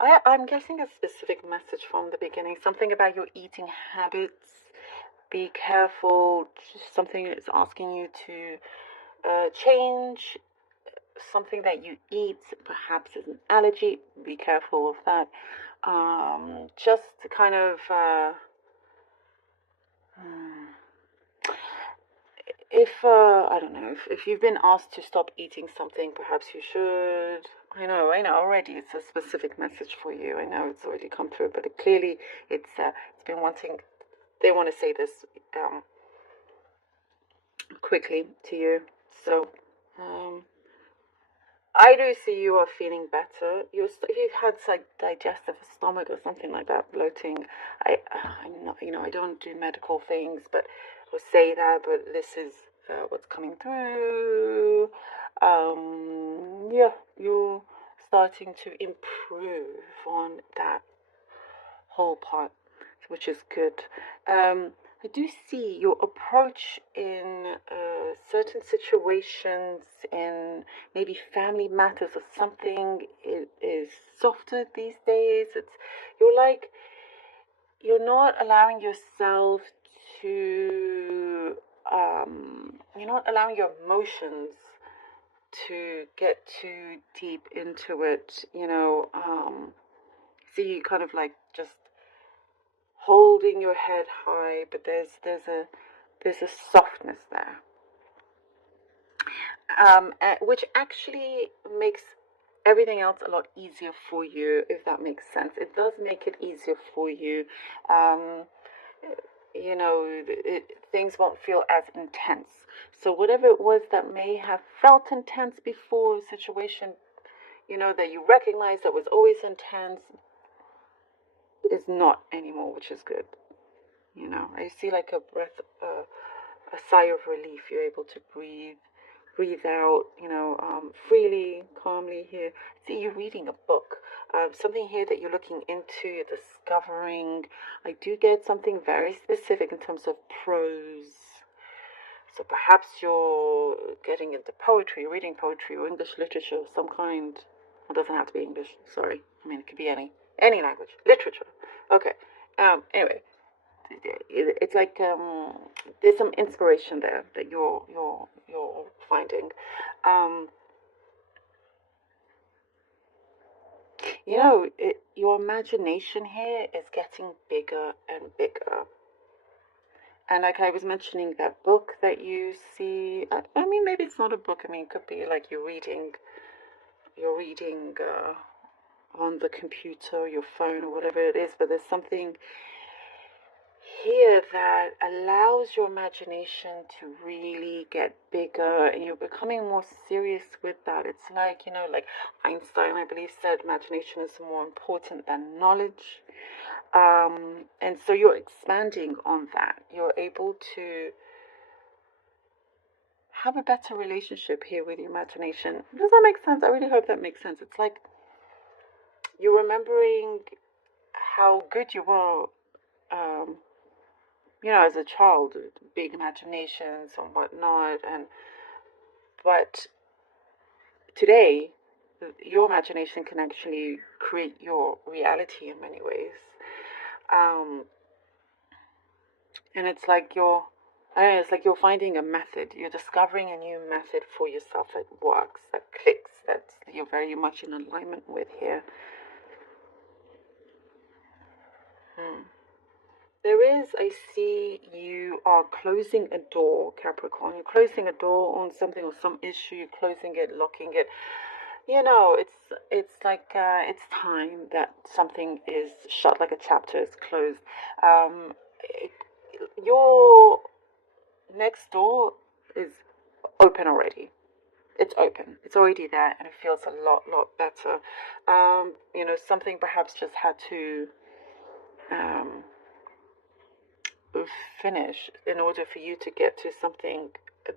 I'm guessing a specific message from the beginning, something about your eating habits. Be careful, just something that's asking you to change something that you eat, perhaps is an allergy. Be careful of that. Just to kind of hmm, if I don't know, if you've been asked to stop eating something, perhaps you should. I know already. It's a specific message for you. I know it's already come through, but clearly it's been wanting. They want to say this um, quickly to you. So um, I do see you are feeling better. If you've had like digestive stomach or something like that, bloating. I'm not, I don't do medical things, but or say that. But this is what's coming through. Yeah, you're starting to improve on that whole part, which is good. I do see your approach in certain situations, in maybe family matters or something, is softer these days. You're like you're not allowing yourself to you're not allowing your emotions to get too deep into it. See you kind of like just holding your head high, but there's a softness there, which actually makes everything else a lot easier for you, if that makes sense. It does make it easier for you. Um, things won't feel as intense. So whatever it was that may have felt intense before, a situation, that you recognize that was always intense, is not anymore, which is good. I see like a breath, a sigh of relief. You're able to breathe out, freely, calmly here. I see you reading a book, something here that you're looking into, you're discovering. I do get something very specific in terms of prose. So perhaps you're getting into poetry, reading poetry or English literature of some kind. It doesn't have to be English, sorry. I mean, it could be any language. Literature. Okay. Anyway, it's like there's some inspiration there that you're finding. Um, your imagination here is getting bigger and bigger. And like I was mentioning, that book that you see, I mean, maybe it's not a book. I mean, it could be like you're reading on the computer, your phone, or whatever it is. But there's something here that allows your imagination to really get bigger, and you're becoming more serious with that. It's like, like Einstein, I believe, said imagination is more important than knowledge. And so you're expanding on that. You're able to have a better relationship here with your imagination. Does that make sense? I really hope that makes sense. It's like you're remembering how good you were, um, as a child, big imaginations and whatnot. But today, your imagination can actually create your reality in many ways. Um, and it's like I don't know, it's like you're finding a method. You're discovering a new method for yourself that works, that clicks, that you're very much in alignment with here. Hmm. I see you are closing a door, Capricorn. You're closing a door on something or some issue. You're closing it, locking it. It's like it's time that something is shut, like a chapter is closed. Um, it, your next door is open already. It's open. It's already there, and it feels a lot better. Something perhaps just had to um, finish in order for you to get to something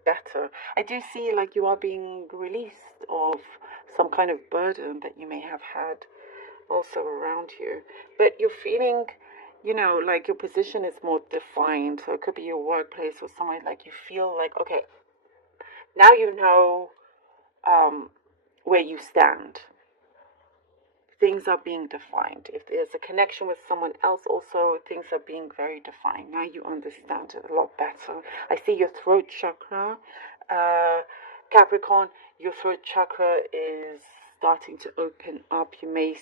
better. I do see like you are being released of some kind of burden that you may have had also around you, but you're feeling, like your position is more defined. So it could be your workplace or somewhere, like you feel like, okay, now you know where you stand. things are being defined. If there's a connection with someone else, also things are being very defined. Now you understand it a lot better. I see your throat chakra, Capricorn. Your throat chakra is starting to open up. You may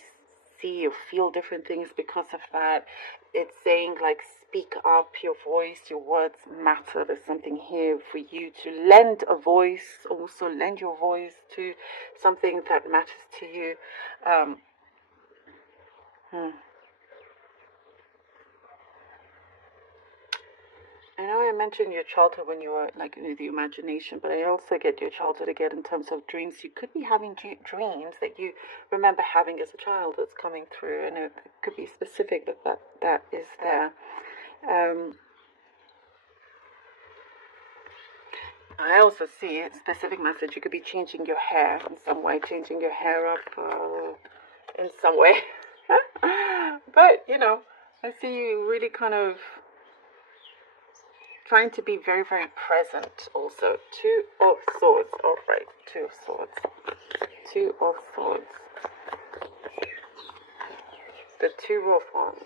see or feel different things because of that. It's saying like, speak up, your voice, your words matter. There's something here for you to lend a voice, also lend your voice to something that matters to you. I know I mentioned your childhood when you were like the imagination, but I also get your childhood again in terms of dreams. You could be having dreams that you remember having as a child that's coming through, and it could be specific, but that is there. I also see a specific message. You could be changing your hair in some way, changing your hair up in some way. But, I see you really kind of trying to be very, very present also. Two of Swords. All right, Two of Swords. Two of Swords. The Two of Wands.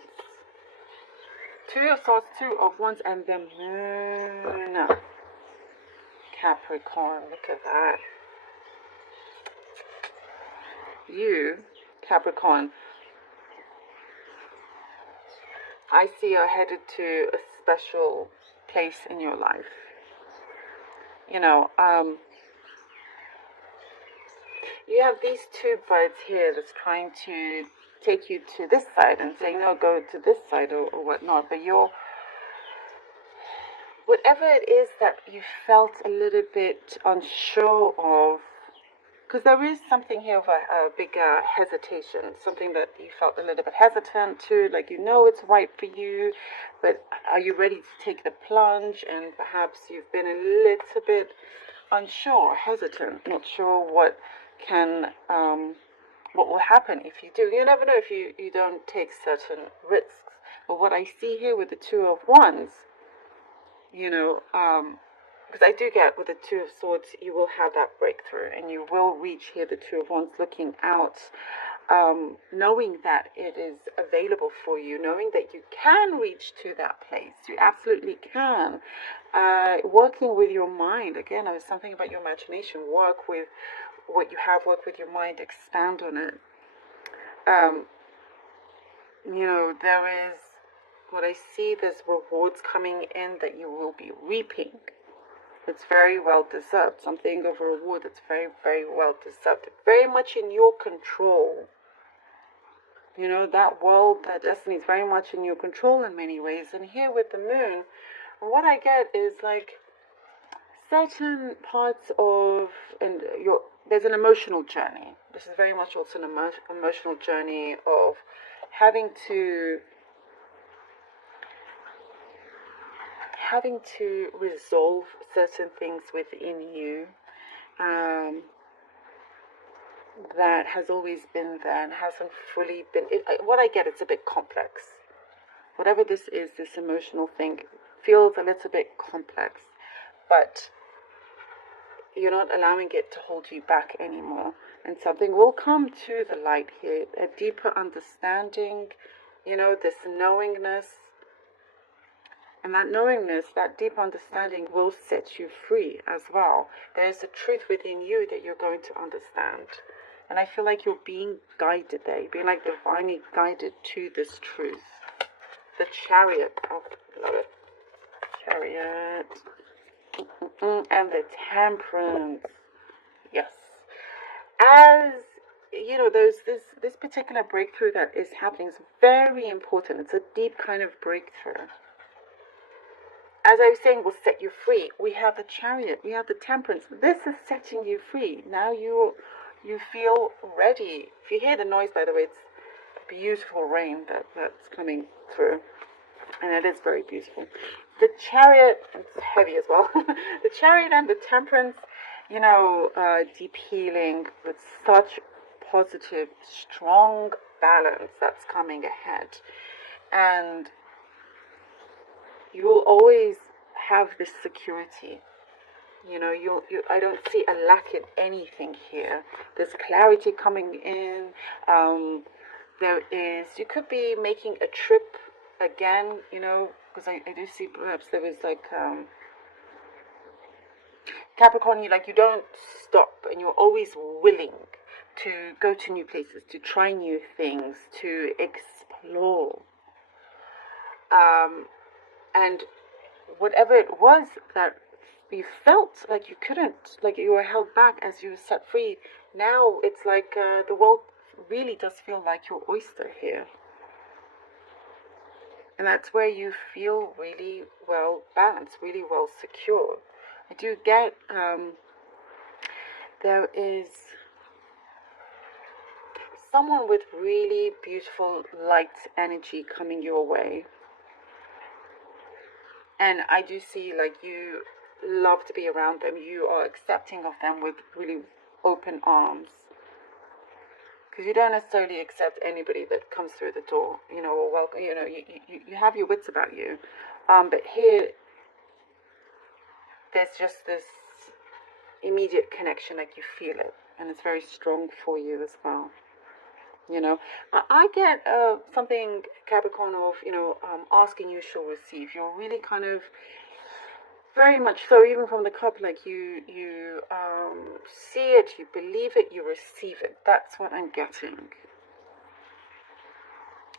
Two of Swords, Two of Wands, and the Moon. Capricorn, look at that. You, Capricorn, I see you're headed to a special place in your life. You have these two birds here that's trying to take you to this side and saying, no, go to this side or whatnot. But whatever it is that you felt a little bit unsure of, because there is something here of a bigger hesitation, something that you felt a little bit hesitant to, like it's right for you, but are you ready to take the plunge? And perhaps you've been a little bit unsure, hesitant, not sure what will happen if you do. You never know if you don't take certain risks. But what I see here with the Two of Wands, because I do get with the Two of Swords, you will have that breakthrough and you will reach here the Two of Wands, looking out, knowing that it is available for you, knowing that you can reach to that place. You absolutely can. Working with your mind. Again, there was something about your imagination. Work with what you have, work with your mind, expand on it. There is, what I see, there's rewards coming in that you will be reaping. It's very well deserved. Something of a reward that's very, very well deserved. Very much in your control. That world, that destiny is very much in your control in many ways. And here with the Moon, what I get is like certain parts of, there's an emotional journey. This is very much also an emotional journey of having to resolve certain things within you that has always been there and hasn't fully been. What I get, it's a bit complex. Whatever this is, this emotional thing feels a little bit complex, but you're not allowing it to hold you back anymore. And something will come to the light here, a deeper understanding, this knowingness. And that knowingness, that deep understanding will set you free as well. There's a truth within you that you're going to understand. And I feel like you're being guided there. You're being like divinely guided to this truth. The Chariot. Oh, love it. Chariot. And the Temperance. Yes. As there's this particular breakthrough that is happening. Is very important. It's a deep kind of breakthrough. As I was saying, will set you free. We have the Chariot. We have the Temperance. This is setting you free. Now you feel ready. If you hear the noise, by the way, it's beautiful rain that's coming through. And it is very beautiful. The Chariot, it's heavy as well. The Chariot and the Temperance, deep healing with such positive, strong balance that's coming ahead. And you will always have this security. I don't see a lack in anything here. There's clarity coming in. you could be making a trip again, because I do see perhaps there was like, Capricorn, you don't stop, and you're always willing to go to new places, to try new things, to explore. And whatever it was that you felt like you couldn't, like you were held back as you were set free, now it's like the world really does feel like your oyster here. And that's where you feel really well balanced, really well secure. I do get, there is someone with really beautiful light energy coming your way. And I do see like you love to be around them. You are accepting of them with really open arms. Because you don't necessarily accept anybody that comes through the door, or welcome, you have your wits about you. But here, there's just this immediate connection, like you feel it. And it's very strong for you as well. I get something, Capricorn, of, asking you shall receive. You're really kind of very much so, even from the cup, like you see it, you believe it, you receive it. That's what I'm getting.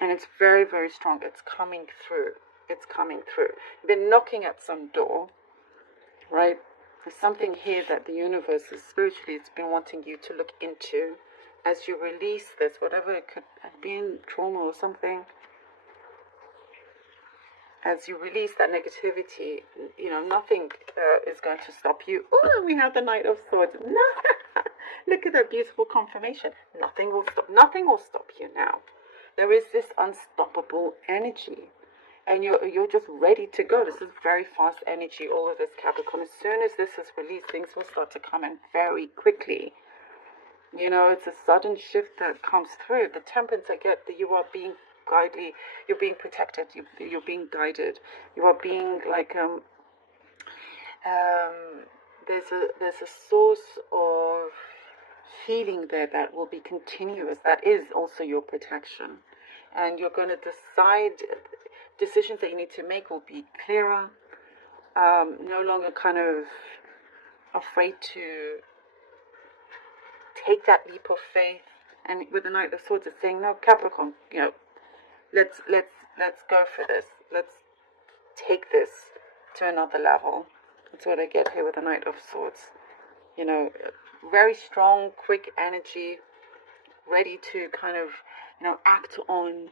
And it's very, very strong. It's coming through. It's coming through. You've been knocking at some door, right? There's something here that the universe is spiritually, it's been wanting you to look into. As you release this, whatever it could have been, trauma or something, as you release that negativity, nothing is going to stop you. Oh, we have the Knight of Swords. Look at that beautiful confirmation. Nothing will stop you now. There is this unstoppable energy, and you're just ready to go. This is very fast energy, all of this, Capricorn. As soon as this is released, things will start to come in very quickly. It's a sudden shift that comes through. The Temperance, I get that you are being guided, you're being protected, you're being guided, you are being like there's a source of healing there that will be continuous. That is also your protection, and you're going to decide. Decisions that you need to make will be clearer. No longer kind of afraid to take that leap of faith. And with the Knight of Swords, it's saying, no, Capricorn, let's go for this. Let's take this to another level. That's what I get here with the Knight of Swords. Very strong, quick energy, ready to kind of, act on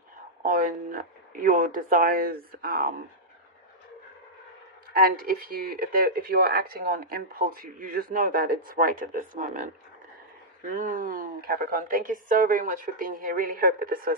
your desires. And if you are acting on impulse, you just know that it's right at this moment. Capricorn, thank you so very much for being here. Really hope that this was